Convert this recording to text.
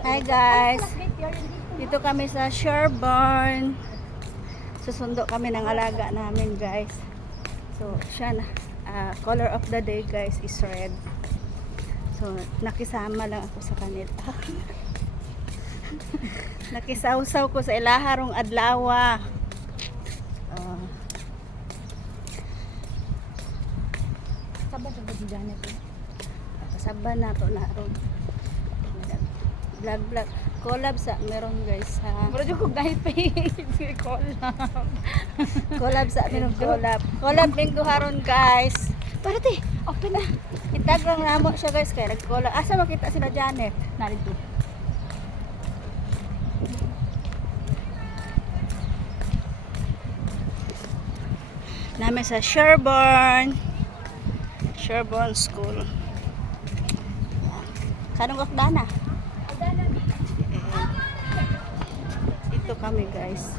Hi guys, dito kami sa Sherborne. Susundo kami ng alaga namin guys. So siya na, color of the day guys is red. So nakisama lang ako sa kanila. Nakisawsaw ko sa ilaharong adlawa. Saban sa badigan ito. Kasaba na to na ron. Vlog collab sa meron guys ha. Mura dyan kong dahil pa Collab sa meron collab bing duharon guys. Parati, open na. Itag lang namo siya guys kaya nag-collab. Asa makita sila Janet? Narito. Namin sa Sherborne School. Kanong akdana? Ito kami guys.